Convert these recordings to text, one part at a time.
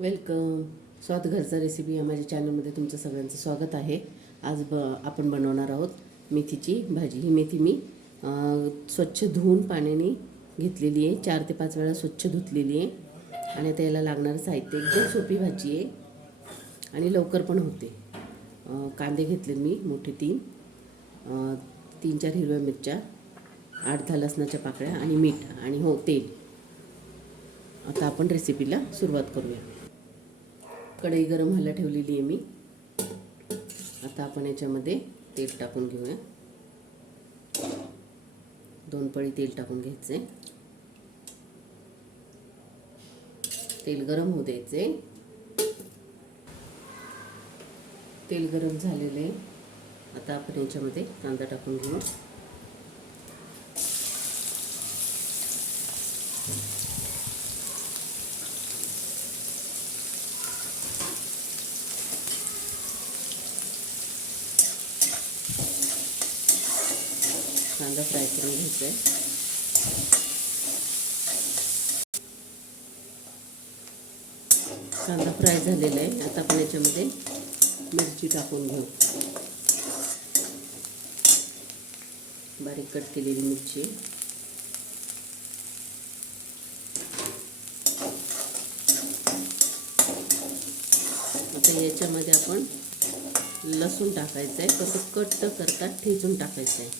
Welcome. स्वाद घरचा recipe या माझ्या चॅनलमध्ये तुमचं सगळ्यांचं स्वागत आहे. आज ब आपण बनवणार आहोत मेथीची भाजी. ही मेथी मी स्वच्छ धुवून पाण्याने घेतलेली आहे. चार ते पाच वेळा स्वच्छ धुतलेली आहे. आणि आता याला लागणारं साहित्य. एकदम सोपी भाजी आहे. आणि लवकर पण होते. कांदे घेतले मी मोठे तीन. तीन चार हिरव्या मिरच्या आठ दहा लसणाच्या पाकळ्या आणि मीठ आणि हो तेल. आता आपण रेसिपीला सुरुवात करूया. कढई गरम व्हायला ठेवलेली आहे मी. आता आपण याच्यामध्ये तेल टाकून घेऊया. दोन पळी तेल टाकून घ्यायचे. तेल गरम होऊ द्यायचे. तेल गरम झालेलं आहे. आता आपण याच्यामध्ये कांदा टाकून घेऊ. कांदा फ्राय करून घ्यायचा आहे कांदा फ्राय झालेला आहे. आता आपण याच्यामध्ये मिरची टाकून घेऊ. बारीक कट केलेली मिरची. आता याच्यामध्ये आपण लसूण टाकायचं आहे कसं कट करता ठेचून टाकायचं आहे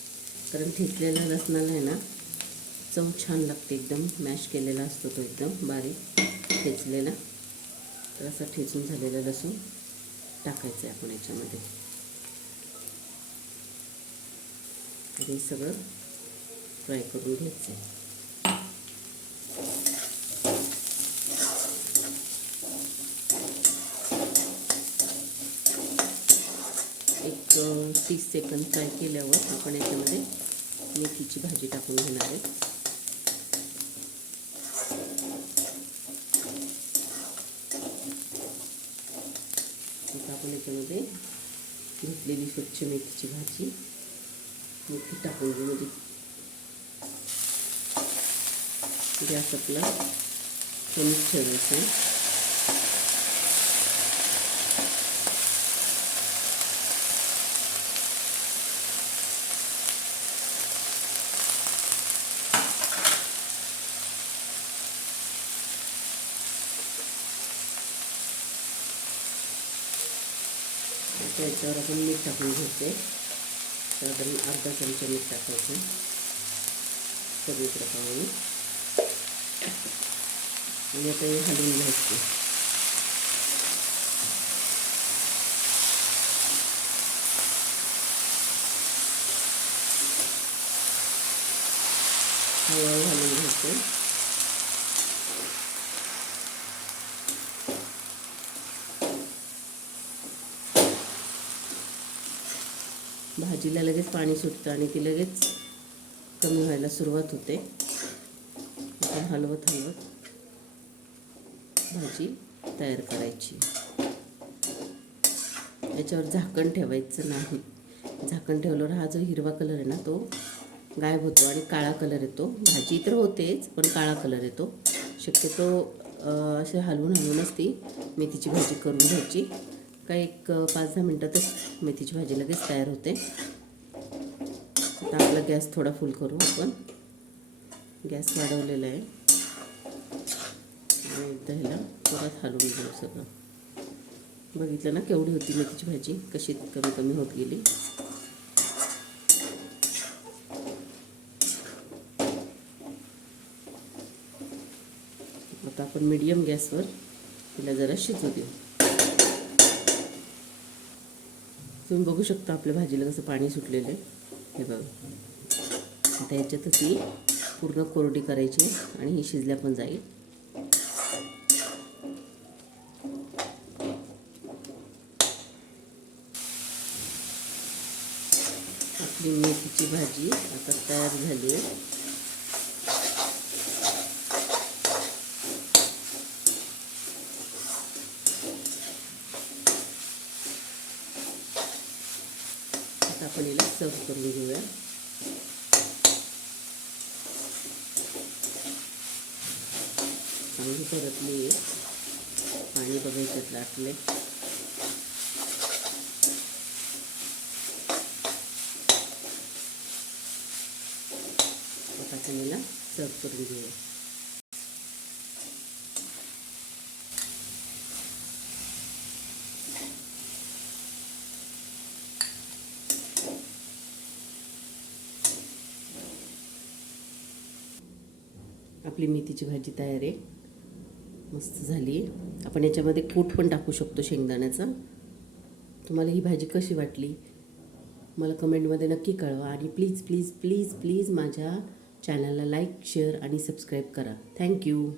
कारण ठेचलेल्या लसणाला आहे ना चव छान लागते एकदम. मॅश केलेला असतो तो एकदम बारीक. ठेचलेला. तर असा ठेचून झालेला लसूण टाकायचं आहे आपण याच्यामध्ये. आणि हे सगळं फ्राय करून घ्यायचं आहे एक तीस सेकंद फ्राय केल्यावर आपण याच्यामध्ये मेथीची भाजी टाकून घेणार आहे. आपण याच्यामध्ये घेतलेली स्वच्छ मेथीची भाजी मेथी टाकून घेऊ. म्हणजे गॅस आपला कमीच ठेवायचा आता याच्यावर आपण मीठ टाकून घ्यायचे साधारण अर्धा चमचा मीठ टाकायचं. सगळीकडे पाहून. आणि आता हे हलवून घ्यायचे. हळूहळू हलवून घ्यायचं. भाजीला लगेच पाणी सुटतं आणि ती लगेच कमी व्हायला सुरुवात होते. आपण हलवत हलवत भाजी तयार करायची. याच्यावर झाकण ठेवायचं नाही. झाकण ठेवल्यावर हा जो हिरवा कलर आहे ना तो गायब होतो आणि काळा कलर येतो. भाजी तर होतेच पण काळा कलर येतो. शक्यतो असे हलवून हलवूनच ती मेथीची भाजी करून घ्यायची. काय एक पाच दहा मिनटातच मेथीची भाजी लगेच तयार होते. आता आपला गॅस थोडा फुल करू आपण. गॅस वाढवलेला आहे. आणि एकदा ह्याला परत हलवून घेऊ सगळं. बघितलं ना केवढी होती मेथीची भाजी कशी कमी कमी होत गेली. आता आपण मीडियम गॅसवर तिला जरा शिजू देऊ. तुम्ही बघू शकता आपल्या भाजीला कसं पाणी सुटलेलं आहे. हे बघा. आता ह्याच्यातच ती पूर्ण कोरडी करायची आणि ही शिजल्या पण जाईल. आपली मेथीची भाजी आता तयार झाली आहे. आता आपण याला सर्व करून घेऊया. चांगली परतली आहे. पाणी बघायचं लाटले आता त्याला सर्व करून घेऊया. आपली मेथीची भाजी तयार आहे. मस्त झाली आपण याच्यामध्ये कूट पण टाकू शकतो शेंगदाण्याचा. तुम्हाला ही भाजी कशी वाटली? मला कमेंटमध्ये नक्की कळवा आणि प्लीज प्लीज प्लीज प्लीज माझ्या चॅनलला लाईक शेअर आणि सबस्क्राईब करा. Thank you.